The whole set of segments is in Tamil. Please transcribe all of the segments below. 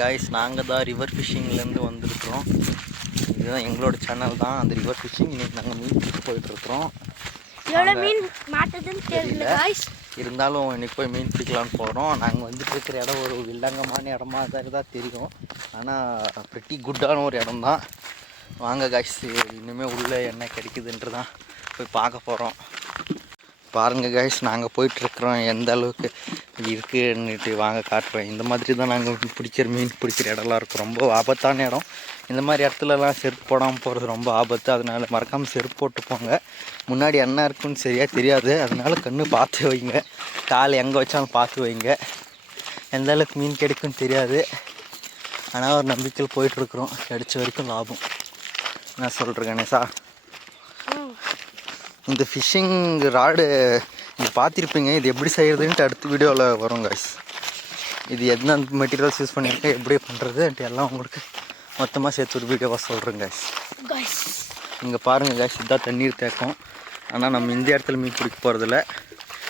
கைஸ் நாங்கள் தான் ரிவர் ஃபிஷிங்லேருந்து வந்திருக்கிறோம். இதுதான் எங்களோட சேனல் தான் அந்த ரிவர் ஃபிஷிங். இன்றைக்கி நாங்கள் மீன் போயிட்டுருக்குறோம். மீன் மாட்டதுன்னு தெரியல கைஸ், இருந்தாலும் இன்றைக்கி போய் மீன் பிடிக்கலான்னு போகிறோம். நாங்கள் வந்துட்டு இருக்கிற இடம் ஒரு வில்லங்கமான இடமா தான் தெரியும், ஆனால் ப்ரிட்டி குட்டான ஒரு இடம் தான். வாங்க கைஸ், இன்னுமே உள்ளே என்ன கிடைக்குதுன்ட்டு தான் போய் பார்க்க போகிறோம். பாருங்கள் கைஸ், நாங்கள் போயிட்டுருக்குறோம் எந்த அளவுக்கு இருக்குன்னுட்டு வாங்க காட்டுறேன். இந்த மாதிரி தான் நாங்கள் மீன் பிடிக்கிற இடம்லாம் இருக்கும். ரொம்ப ஆபத்தான இடம். இந்த மாதிரி இடத்துலலாம் செருப்பு போடாமல் போகிறது ரொம்ப ஆபத்து. அதனால் மறக்காமல் செருப்பு போட்டு போங்க. முன்னாடி என்ன இருக்குன்னு சரியாக தெரியாது, அதனால் கண்ணு பார்த்து வைங்க. கால் எங்கே வச்சாலும் பார்த்து வைங்க. எந்த அளவுக்கு மீன் கிடைக்குன்னு தெரியாது, ஆனால் ஒரு நம்பிக்கையில் போயிட்டுருக்குறோம். கிடைச்ச வரைக்கும் லாபம். என்ன சொல்கிறேன் கணேசா? இந்த ஃபிஷ்ஷிங் ராடு நீங்கள் பார்த்துருப்பீங்க. இது எப்படி செய்கிறதுன்ட்டு அடுத்த வீடியோவில் வரும் கைஸ். இது என்ன மெட்டீரியல்ஸ் யூஸ் பண்ணியிருக்கேன், எப்படி பண்ணுறதுன்ட்டு எல்லாம் உங்களுக்கு மொத்தமாக சேர்த்து ஒரு வீடியோவாக சொல்கிறேன் கைஸ். இங்கே பாருங்கள் கைஸ், இதுதான் தண்ணீர் தேக்கம். ஆனால் நம்ம இந்த இடத்துல மீன் பிடிக்க போகிறதில்ல,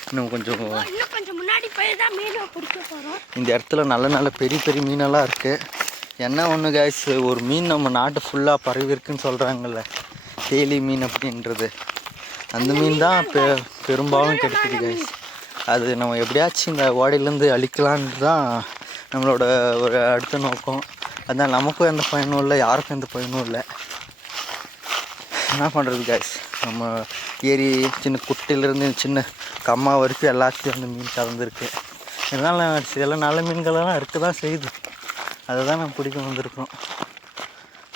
இன்னும் கொஞ்சம் முன்னாடி போய் தான் மீன் பிடிக்க போகிறோம். இந்த இடத்துல நல்ல நல்ல பெரிய பெரிய மீனெல்லாம் இருக்குது. என்ன ஒன்று கைஸ், ஒரு மீன் நம்ம நாட்டு ஃபுல்லாக பரவி இருக்குன்னு சொல்கிறாங்கல்ல, தேலி மீன் அப்படின்றது. அந்த மீன் தான் பெரும்பாலும் கிடைக்குது கைஸ். அது நம்ம எப்படியாச்சும் இந்த ஓடையிலேருந்து அழிக்கலான்ட்டு தான் நம்மளோட ஒரு அடுத்த நோக்கம். அதனால் நமக்கும் எந்த பயனும் இல்லை, யாருக்கும் எந்த பயனும் இல்லை. என்ன பண்ணுறது கைஸ், நம்ம ஏரி சின்ன குட்டையிலேருந்து சின்ன கம்மா வரைக்கும் எல்லாத்தையும் அந்த மீன் கலந்துருக்கு. இதனால் சில நல்ல மீன்களெல்லாம் இருக்க தான் செய்யுது. அதை தான் நம்ம பிடிக்க வந்திருக்கோம்.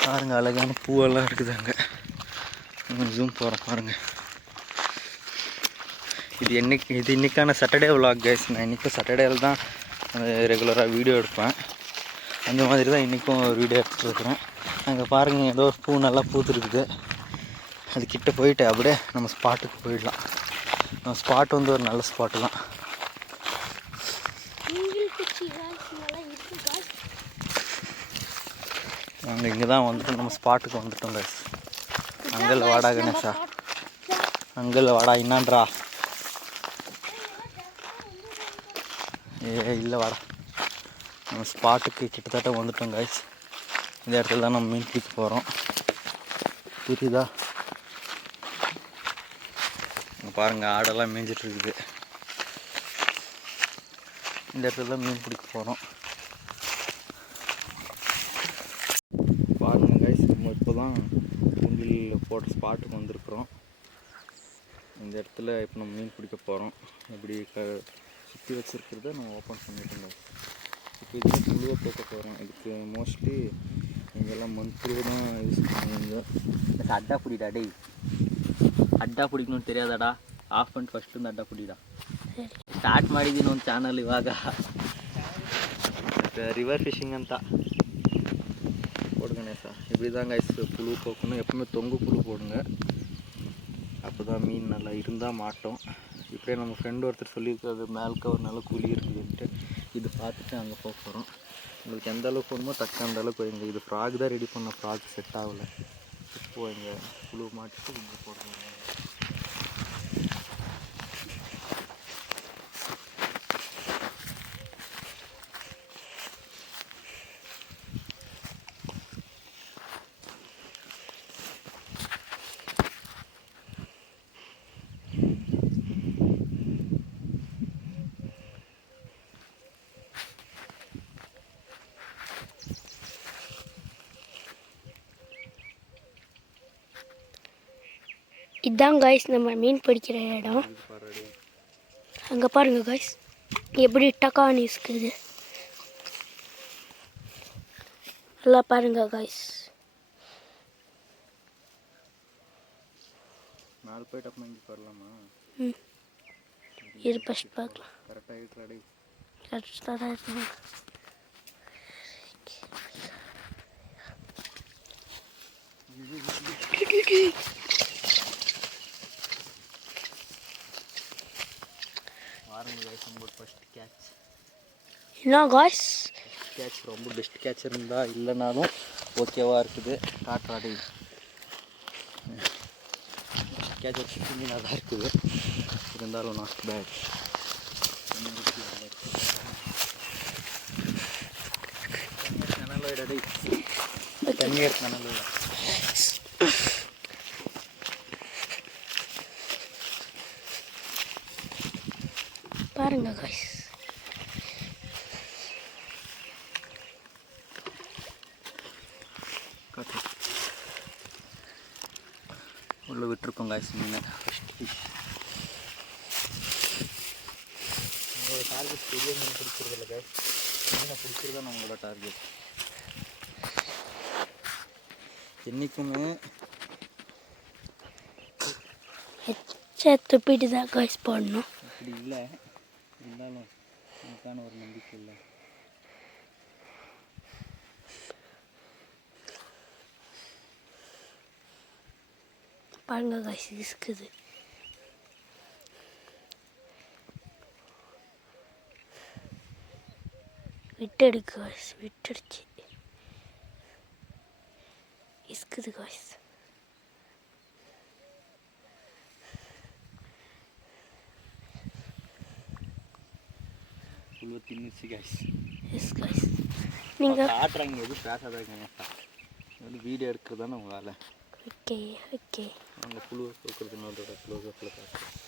பாருங்கள், அழகான பூவெல்லாம் இருக்குது அங்கே. ஜூம் போகிறோம் பாருங்கள். இது இன்றைக்கான சாட்டர்டே விலாக் கைஸ். நான் இன்றைக்கும் சாட்டர்டேவில் தான் ரெகுலராக வீடியோ எடுப்பேன். அந்த மாதிரி தான் இன்றைக்கும் ஒரு வீடியோ எடுத்துருக்குறேன். அங்கே பாருங்கள், ஏதோ ஒரு பூ நல்லா பூத்துருக்குது. அது கிட்ட போயிட்டு அப்படியே நம்ம ஸ்பாட்டுக்கு போயிடலாம். நம்ம ஸ்பாட் வந்து ஒரு நல்ல ஸ்பாட்டு தான். நாங்கள் இங்கே தான் வந்துட்டு நம்ம ஸ்பாட்டுக்கு வந்துட்டோம் கைஸ். அங்கே வாடா கணேஷா, அங்கே வாடா. என்னான்றா? இல்லை வாடா. நம்ம ஸ்பாட்டுக்கு கிட்டத்தட்ட வந்துட்டோம் கைஸ். இந்த இடத்துல தான் நம்ம மீன் பிடிக்க போகிறோம். புரியுதா? பாருங்கள், ஆடெல்லாம் மேய்ஞ்சிட்ருக்குது. இந்த இடத்துல தான் மீன் பிடிக்க போகிறோம். பாருங்கள் கைஸ், நம்ம இப்போ தான் தூண்டில் போட்ட ஸ்பாட்டுக்கு வந்திருக்குறோம். இந்த இடத்துல இப்போ நம்ம மீன் பிடிக்க போகிறோம். இப்படி சுற்றி வச்சுருக்கிறத நம்ம ஓப்பன் பண்ணிட்டோம். இப்போ இதில் புழுவை போக்க போகிறோம். இதுக்கு மோஸ்ட்லி இங்கெல்லாம் மண்புழு தான் யூஸ் பண்ணுவாங்க. எனக்கு அட்டா பிடிடா டேய், ಅಡ್ಡ ಪುಡಿಕನು தெரியாதடா. ಆಫ್ பண்ணிட்டு ಫಸ್ಟ್ இந்த ಅಡ್ಡ ಪುಡಿடா. ಸ್ಟಾರ್ಟ್ ಮಾಡಿದ್ದೀನಿ ಒಂದು ಚಾನಲ್ ಇವಾಗ, ರಿವರ್ ಫಿಶಿಂಗ್ ಅಂತ. போடுங்க நேசா. இப்படி தான் கைஸ் புழு போக்கணும். எப்பவுமே தொங்கு புழு போடுங்க, அப்போ தான் மீன் நல்லா இருந்தால் மாட்டோம். இப்படியே நம்ம ஃப்ரெண்டு ஒருத்தர் சொல்லியிருக்காரு, மேல்க்க ஒரு நல்ல குழி இருக்குதுன்ட்டு. இது பார்த்துட்டு அங்கே போக போகிறோம். உங்களுக்கு எந்த அளவுக்கு வேணுமோ தக்க அந்த அளவுக்கு வைங்க. இது ஃப்ராக் தான் ரெடி பண்ண, ஃப்ராக் செட் ஆகலை. இப்போ இங்கே புழு மாட்டிட்டு இங்கே போடுறாங்க. இதான் கைஸ் நம்ம மீன் பிடிக்கிற இடம். அங்கே பாருங்கள் கைஸ், எப்படி டக்கான்னு இருக்குது. நல்லா பாருங்க கைஸ். நாலு போயிட்டு அப்புறம் இங்கே வரலாமா? இது ஃபஸ்ட் பார்க்கலாம். கரெக்டாக ரெடி, கரெக்டாக தான் இருக்குங்க. ஃபர்ஸ்ட் கேட்ச் என்ன கைஸ், கேட்ச் ரொம்ப பெஸ்ட் கேட்ச் இருந்தால் இல்லைனாலும் ஓகேவாக இருக்குது. காற்றாடி கேட்ச் வச்சு நல்லா தான் இருக்குது, இருந்தாலும் நாட் பேட். தண்ணி எடுத்தானே பாருங்க காய்ஸ். உள்ள விட்டுருக்கோம் காய்ஸ் மீன். உங்களோட டார்கெட் பெரிய மீன் பிடிக்கிறது இல்லை காய்ஸ், மீனை பிடிக்கிறது தான் நம்மளோட டார்கெட். என்றைக்குமே துப்பிட்டு தான் காய்ஸ் போடணும். அப்படி இல்லை, இருந்தாலும் எனக்கான ஒரு நம்பிக்கை இல்லை. பாருங்க காய்ஸ் இருக்குது. விட்டடிக்கு காய்ஸ், விட்டடிச்சு இருக்குது காய்ஸ். புழுவை தின்னுச்சு காய்ஸ். S guys. நீங்கள் காட்டுறாங்க எதுவும் பேசாதாங்க, வீடியோ எடுக்கிறது தானே உங்கள் வேலை. Okay okay. அந்த புழுவை கொடுக்குறதுனோட க்ளோஸ்அப்பில் பார்க்குறேன்.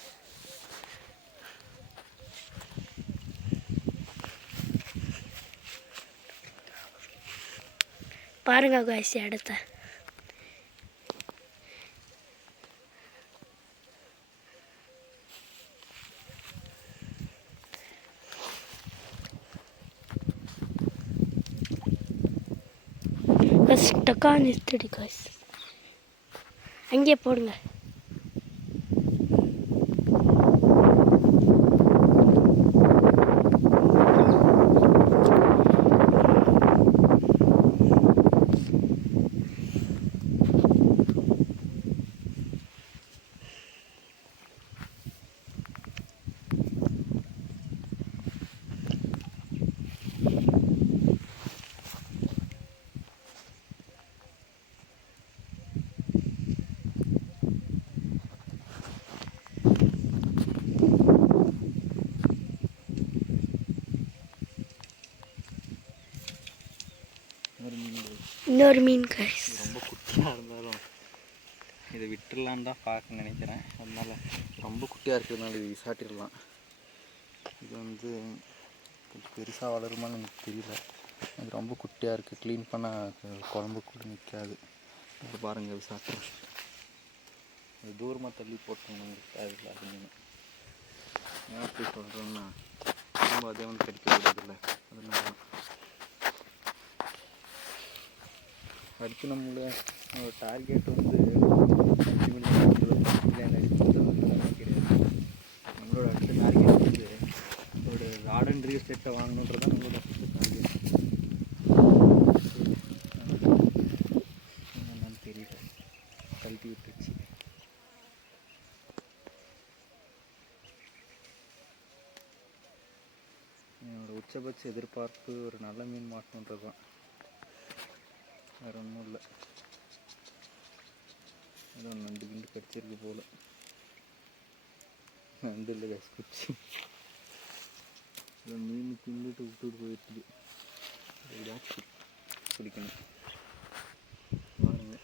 பாருங்க காய்ஸ் இடத்த. கஷ்டக்காக நிறுத்தடி காய்ஸ், அங்கே போடுங்க. இன்னொரு மீன் காய்ஸ். ரொம்ப குட்டியாக இருந்தாலும் இதை விட்டுடலான்னு தான் பார்க்க நினைக்கிறேன். அதனால் ரொம்ப குட்டியாக இருக்கிறதுனால இது விசாட்டிடலாம். இது வந்து கொஞ்சம் பெருசாக வளருமான்னு எனக்கு தெரியல. இது ரொம்ப குட்டியாக இருக்குது, க்ளீன் பண்ணால் குழம்பு கூட நிற்காது. அது பாருங்கள் விசாட்டுறேன். அது தூரமாக தள்ளி போட்டோம், உங்களுக்கு தேவையில்லை. அது மீன் ஏன் அப்படி சொல்கிறோன்னா ரொம்ப அதே வந்து கடிக்க விடாதில்லை, அதனால தான். அடுத்து நம்மளோட டார்கெட் வந்து 5 மில்லியன் கிடையாது. நம்மளோட அடுத்த டார்கெட் வந்து ஒரு கார்டன் ரியல் எஸ்டேட்டை வாங்கணுன்றது தான் நம்மளோட அடுத்த டார்கெட். என்னன்னு தெரியல, கழட்டி விட்டுருச்சு. என்னோட உச்சபட்ச எதிர்பார்ப்பு ஒரு நல்ல மீன் மாட்டணுன்றது தான், வேறு ஒன்றும் இல்லை. ஏதோ நண்டு கிண்டு கடிச்சிருக்கு போல். நண்டு இல்லை கேஸ், குச்சி. ஏதோ மீன் தின்னுட்டு விட்டுட்டு போயிடுச்சு. எப்படியாச்சும் பிடிக்கணும் பாருங்க.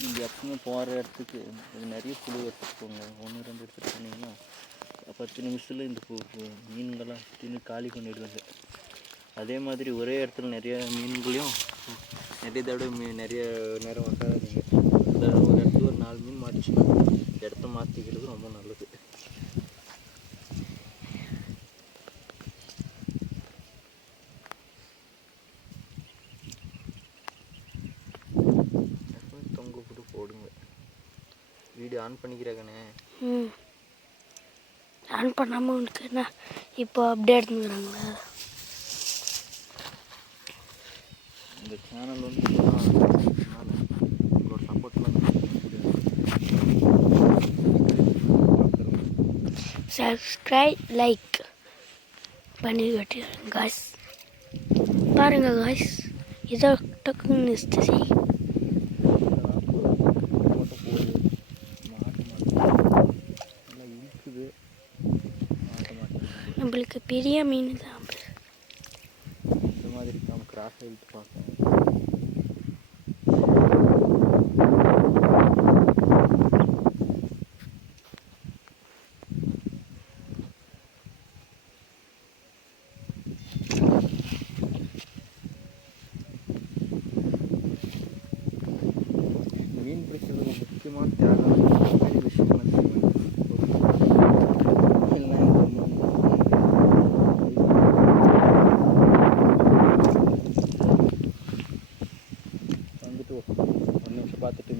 நீங்கள் எப்பவுமே போகிற இடத்துக்கு நிறைய புழு எடுத்துகிட்டு போங்க. 1-2 எடுத்துகிட்டு போனீங்கன்னா 10 நிமிஷத்தில் இந்த மீன்கள்லாம் தின்னு காலி பண்ணிடுவாங்க. அதே மாதிரி ஒரே இடத்துல நிறைய மீன்களையும் நிறைய தடவை நிறைய நேரம் உக்காராதீங்க. ஒரு இடத்துல ஒரு 4 மீன் மாட்டிச்சுன்னா இடத்த மாற்றிக்கிறது ரொம்ப நல்லது. தொங்க போட்டு போடுங்க. Video on பண்ணிக்கிறாங்கண்ணே. ஆன் பண்ணாமல் உனக்கு என்ன இப்போ அப்டேட் எடுத்துக்கிறாங்களா? இந்த சேனல் வந்து உங்களோட சப்போர்ட்லாம் சப்ஸ்கிரைப் லைக் பண்ணி கட்டிடுங்க காய்ஸ். பாருங்க காய்ஸ், இதோ டக்குன்னு நிறுத்தி நம்ம உங்களுக்கு பெரிய மீன் தான் இந்த மாதிரி நம்ம கிராஸ் எடுத்து பார்க்கணும். மீன் பிடிக்கிறது முக்கியமான தியாகம் பெரிய விஷயம் வந்துட்டு ஒரு நிமிஷம் பார்த்துட்டு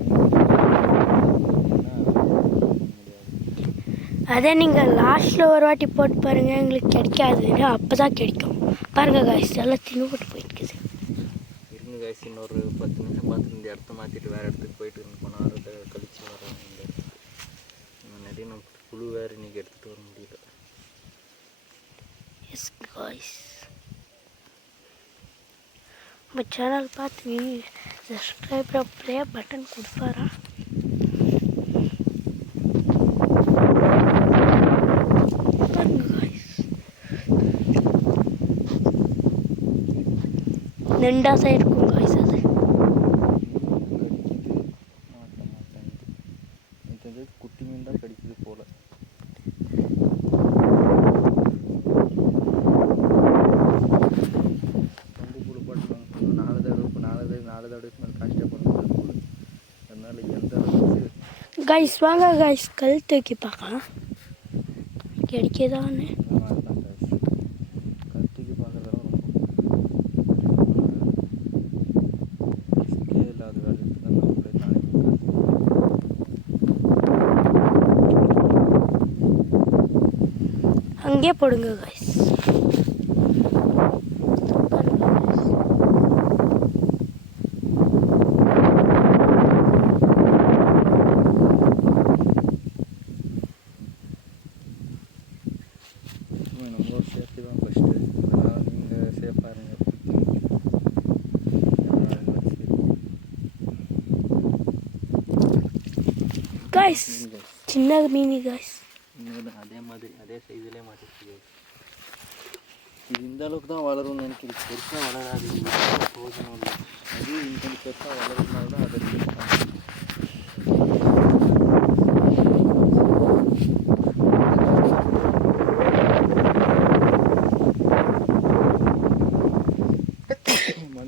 அதே நீங்கள் லாஸ்ட்டில் ஒரு வாட்டி போட்டு பாருங்கள், எங்களுக்கு கிடைக்காதுன்னு அப்போ தான் கிடைக்கும். பாருங்கள் காய்ஸ் எல்லாம் தின்னு போட்டு போயிட்டுருக்குது. இருங்க காய்ஸ், இன்னொரு 10 நிமிஷம் பார்த்து இந்த இடத்த மாற்றிட்டு வேறு இடத்துக்கு போயிட்டு ரொம்ப நேரத்தை கழிச்சு வரோம். இந்த இடத்துக்கு நிறைய நம்ம புழு வேறு இன்றைக்கி எடுத்துகிட்டு வர முடியல. எஸ் காய்ஸ், நம்ம சேனல் பார்த்து சப்ஸ்கிரைபர் ப்ளே பட்டன் கொடுப்பாரா? நெண்டாசா இருக்கும் காய்ஸ். அது குட்டி மீன் தான் கடிக்குது போல. வந்து புழு பாட்டு 4 தடவை மேலே கஷ்டப்படும். அதனால எந்த அளவுக்கு காய்ஸ் வாங்க காய்ஸ், கல் தூக்கி பார்க்கலாம் கிடைக்கதான்னு. கத்திக்கு பார்க்குறதெல்லாம் ரொம்ப இல்லாத வேலைக்கு தான் நம்மளே தானே. அங்கே போடுங்க காய்ஸ். நம்மளோட சேஃப்டி தான் ஃபஸ்ட்டு. அதனால் நீங்கள் சேஃபாக இருங்க. காய்ஸ் சின்ன மீன் காய்ஸ், அதே மாதிரி அதே சைஸ்லேயே மாட்டிருக்கு. இது இந்த அளவுக்கு தான் வளரும்னு நினைக்கிறேன். பெருசாக வளராது. போதும் இல்லை. அது கொஞ்சம் பெருசாக வளருனால தான் அதை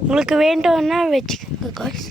உங்களுக்கு வேண்டும்னா வச்சுக்கோங்க காய்ஸ்.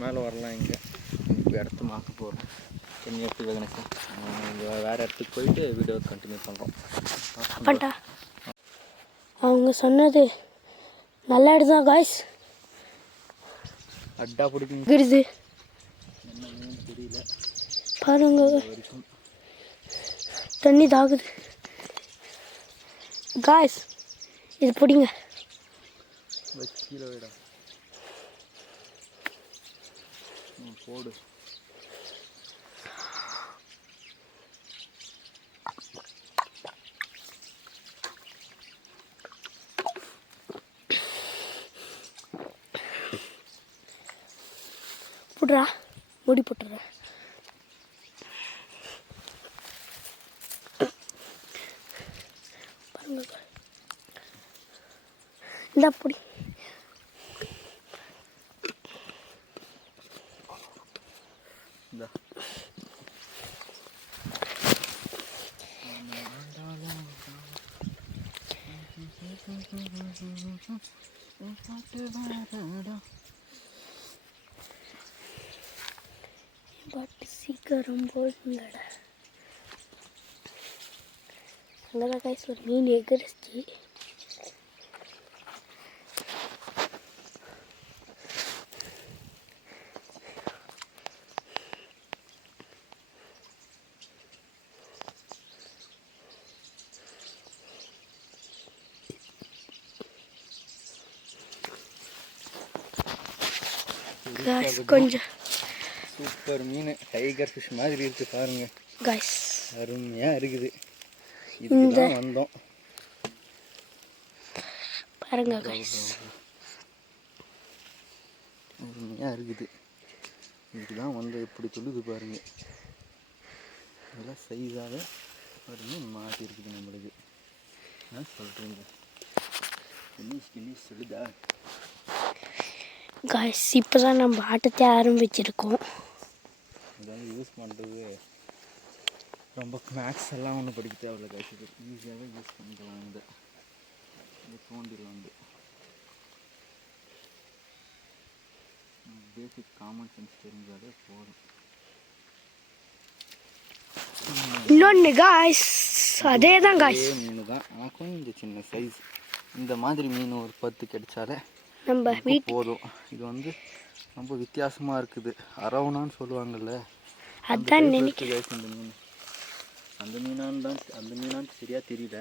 மேலே வரலாம். இங்கே இப்போ இடத்த மாற்ற போகிறோம். கொஞ்சம் இடத்துக்கு கணக்கு இங்கே வேறு இடத்துக்கு போயிட்டு வீடியோ கண்டினியூ பண்ணுறோம். அப்பண்டா அவங்க சொன்னது நல்ல இடம் தான் காய்ஸ். அட்டா பிடிக்குது என்ன தெரியல. பாருங்க தண்ணி தாகுது காய்ஸ். இது பிடிங்க. கீழே விட போடு. போடுறா, மூடி போட்டுற. பாருங்க இந்த பொடி பாட்டு சீக்கிரம் போடுங்கடா. அங்கதான் காய்ச்சி ஒரு மீன் எகிரிச்சு. காய்ஸ் கொஞ்சம் சூப்பர் மீன், டைகர் ஃபிஷ் மாதிரி இருக்குது பாருங்க காய்ஸ். அருமையாக இருக்குது. இதுக்கு தான் வந்தோம் பாருங்க காய்ஸ். அருமையாக இருக்குது. இதுக்கு தான் வந்து எப்படி சொல்லுது பாருங்க. இதெல்லாம் சைஸாக ஒரு மீன் மாட்டி இருக்குது நம்மளுக்கு. என்ன சொல்கிறீங்க? கிளீஸ் சொல்லுதா காய்ஸ்? இப்போ தான் நம்ம ஆட்டத்தை ஆரம்பிச்சிருக்கோம். இதாவது யூஸ் பண்ணுறது ரொம்ப மேக்ஸ் எல்லாம் ஒன்றும் படிக்க தேவையில்ல காய்ஸ். இது ஈஸியாகவே யூஸ் பண்ணிக்கலாம். இந்த தோண்டில் வந்து பேசிக் காமன் சென்ஸ் தெரிஞ்சாலே போதும். இன்னொன்று காய்ஸ், அதே தான் காய்ஸ். மீன் தான், ஆனால் கொஞ்சம் சின்ன சைஸ். இந்த மாதிரி மீன் ஒரு 10 கிடைச்சாலே நம்ம வீட்டு போதும். இது வந்து ரொம்ப வித்தியாசமாக இருக்குது. அரவணான்னு சொல்லுவாங்கள்ல, அதான் காய்ஸ். இந்த மீன் அந்த மீனான்னு சரியாக தெரியல,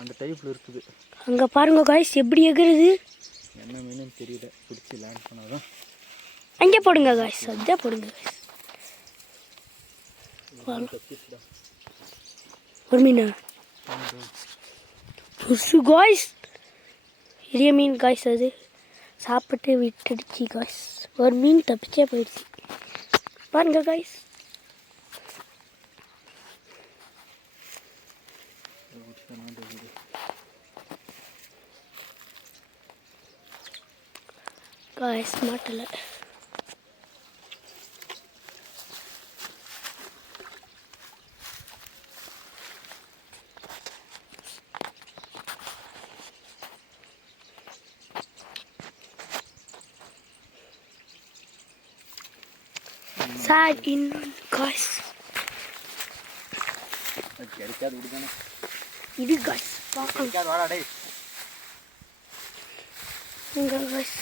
அந்த டைப்பில் இருக்குது. அங்கே பாருங்க காய்ஸ் எப்படி எகுறது. என்ன மீனுன்னு தெரியல, பிடிச்சி லேண்ட் பண்ணாதான். அங்கே போடுங்க காய்ஸ், அதான் போடுங்க காய்ஸ். ஒரு மீனா புசு காய்ஸ், பெரிய மீன் காய்ஸ். அது சாப்பிட்டு விட்டுடுச்சு காய்ஸ். ஒரு மீன் தப்பிச்சே போயிடுச்சு பாருங்க காய்ஸ். காய்ஸ் மாட்டல. சார் இன்னொன்று காய்ஸ், கிடைக்காது விடுதானே. இது காய்ஸ் பார்க்கலாம். கிடைக்காது வாடா டே. இங்கே காய்ஸ்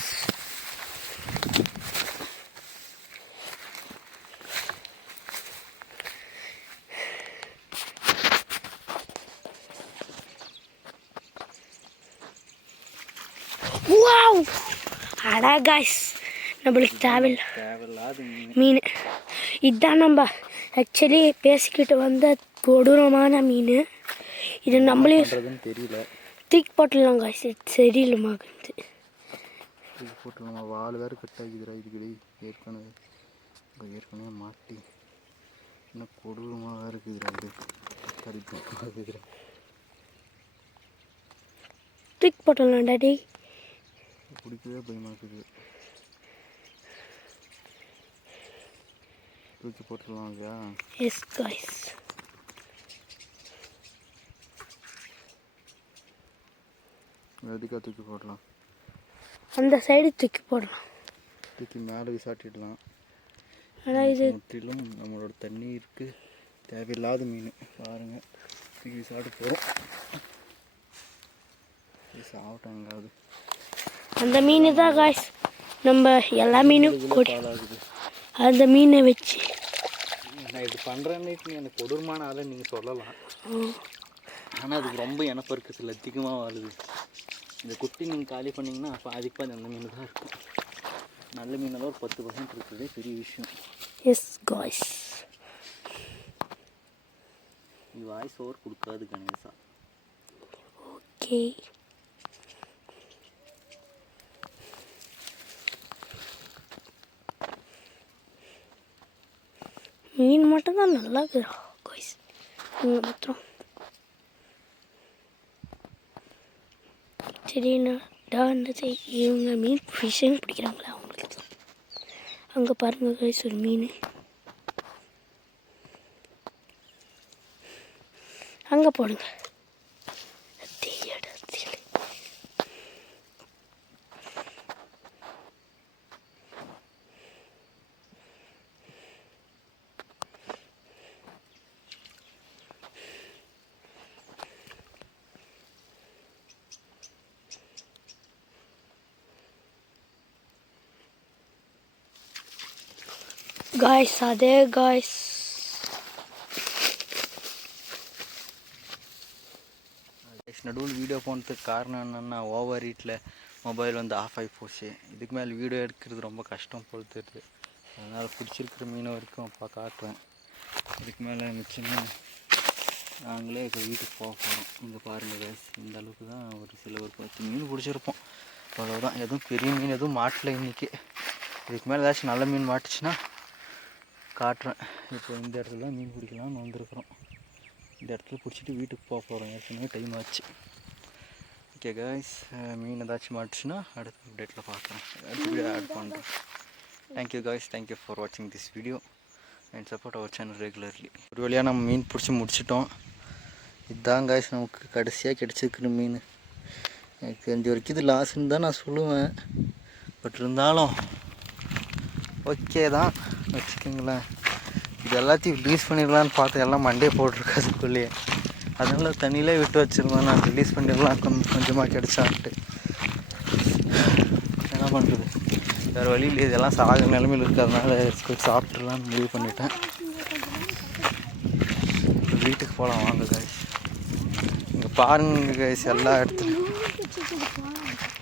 வாவ். அடா காய்ஸ், நம்மளுக்கு தேவையில்லாத மீன் இதுதான். நம்ம ஆக்சுவலி பேசிக்கிட்டு வந்த கொடூரமான மீன். இது நம்மளே தெரியல. தூக்கி போட்டுடலாம் காய்ஸ். சரியில்லைமா தூக்கி போட்டுடலாமா? வால் வேறு கட் ஆகிதுரா. இதுக்கு ஏற்கனவே மாட்டி இன்னும் கொடூரமாக இருக்குதுரா. இது தூக்கி போட்டுடலாம் டாடி. பிடிக்கவே பயமாக இருக்குது. தூக்கி போட்டுடலாம் இல்லையா? S guys. எதுக்காக தூக்கி போடலாம்? அந்த சைடு தூக்கி போடலாம். தூக்கி மேலே விசாட்டிடலாம். ஆனால் இது முற்றிலும் நம்மளோட தண்ணீருக்கு தேவையில்லாத மீன் பாருங்கள். தூக்கி விசாட்டு போகிறோம். சாப்பிட்டோம் எங்காவது. அந்த மீன் தான் காய்ஸ். நம்ம எல்லா மீனும் பாலாகுது. அந்த மீனை வச்சு நான் இது பண்ணுறேன்னு எனக்கு கொடூரமான ஆளை நீங்கள் சொல்லலாம். ஆனால் அதுக்கு ரொம்ப இனப்பெருக்கு சில அதிகமாக வருது. இந்த குட்டி நீங்கள் காலி பண்ணிங்கன்னா அப்போ அதுக்கு அந்த மீன் தான் இருக்கும். நல்ல மீனெல்லாம் ஒரு 10% இருக்குது. பெரிய விஷயம். S guys. இது வாய்ஸ் ஓவர் கொடுக்காது கணேசா. ஓகே. மீன் மட்டும் தான் நல்லா இருக்குதா காய்ஸ். இங்கே மாத்திரம் சரிண்ணா டான்னது. இவங்க மீன் ஃபிஷ்ஷிங் பிடிக்கிறாங்களா அவங்களுக்கு. அங்கே பாருங்க காய்ஸ் ஒரு மீன். அங்கே போடுங்க. காய்ஸ் அதே காய்ஸ். நடுவில் வீடியோ போனதுக்கு காரணம் என்னென்னா ஓவர் ஹீட்டில் மொபைல் வந்து ஆஃப் ஆகி போச்சு. இதுக்கு மேலே வீடியோ எடுக்கிறது ரொம்ப கஷ்டம் போல் தெரியுது. அதனால் பிடிச்சிருக்கிற மீன் வரைக்கும் காட்டுறேன். இதுக்கு மேலே மிச்சமே நாங்களே இப்போ வீட்டுக்கு போக போகிறோம். இங்கே பாருங்கள் guys, இந்த அளவுக்கு தான் ஒரு 10 மீன் பிடிச்சிருப்போம். அவ்வளோதான். எதுவும் பெரிய மீன் எதுவும் மாட்டல இன்றைக்கி. இதுக்கு மேலே ஏதாச்சும் நல்ல மீன் மாட்டுச்சுன்னா காட்டுறேன். இப்போ இந்த இடத்துல தான் மீன் பிடிக்கலாம்னு வந்திருக்கிறோம். இந்த இடத்துல பிடிச்சிட்டு வீட்டுக்கு போக போகிறோம். ஏற்கனவே டைம் ஆச்சு. ஓகே guys, மீன் ஏதாச்சும் மாட்டுச்சுன்னா அடுத்த அப்டேட்டில் பார்க்குறேன். அடுத்த வீடியோ ஆட் பண்ணுறேன். தேங்க்யூ guys, தேங்க்யூ ஃபார் வாட்சிங் this video and support our channel regularly. ஒரு வழியாக நம்ம மீன் பிடிச்சி முடிச்சிட்டோம். இதுதான் guys நமக்கு கடைசியாக கிடச்சிருக்கிற மீன். எனக்கு தெரிஞ்ச வரைக்கும் இது லாஸ்ன்னு தான் நான் சொல்லுவேன். பட் இருந்தாலும் ஓகே தான் வச்சுக்கோங்களேன். இது எல்லாத்தையும் ரிலீஸ் பண்ணிடலான்னு பார்த்து எல்லாம் மண்டே போட்டிருக்கு அதுக்குள்ளேயே. அதனால் தண்ணியிலே விட்டு வச்சுருந்தேன். நான் ரிலீஸ் பண்ணிடலாம் கொஞ்சமாக கிடச்சான்ட்டு. என்ன பண்ணுறது, வேறு வழியில் இதெல்லாம் சாக நிலைமையில் இருக்கிறதுனால சாப்பிட்றலான்னு முடிவு பண்ணிட்டேன். இப்போ வீட்டுக்கு போகலாம் வாங்க guys. இங்கே பாருங்க guys, எல்லா இடத்துலையும்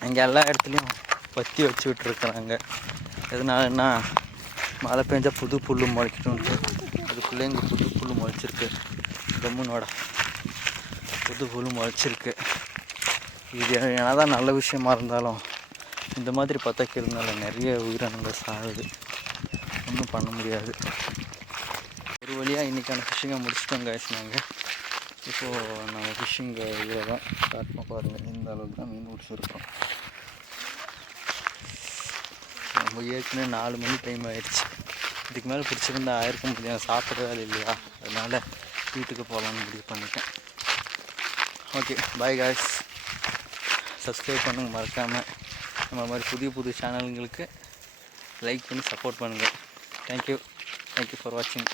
இங்கே எல்லா இடத்துலையும் பற்றி வச்சு விட்டுருக்குறாங்க. எதனாலன்னா மழை பெஞ்சால் புது புல் முளைக்கணுன்ட்டு. அதுக்குள்ளே இங்கே புது புல் முளைச்சிருக்கு. கம்முனோட புது புல் முளைச்சிருக்கு. இது என்ன தான் நல்ல விஷயமா இருந்தாலும் இந்த மாதிரி பத்தக்கிறதுனால நிறைய உயிரினங்கள் சாகுது. ஒன்றும் பண்ண முடியாது. ஒரு வழியாக இன்றைக்கான ஃபிஷ்ஷிங்கை முடிச்சிட்டோம் guys. நாங்கள் இப்போது நாங்கள் ஃபிஷ்ஷிங்கை இதில் தான் காட்டணும். பாருங்கள், இந்த அளவுக்கு தான் மீன் பிடிச்சிருக்கோம். நம்ம ஏற்கனவே 4 மணி டைம் ஆயிடுச்சு. இதுக்கு மேலே பிடிச்சிருந்தா ஆயிருக்க முடியும். சாப்பிட்றதா இல்லையா, அதனால் வீட்டுக்கு போகலான்னு முடிவு பண்ணிட்டேன். Okay bye guys. சப்ஸ்கிரைப் பண்ணுங்க மறக்காமல். நம்ம மாதிரி புதிய சேனல்களுக்கு லைக் பண்ணி சப்போர்ட் பண்ணுங்கள். தேங்க்யூ ஃபார் வாட்சிங்.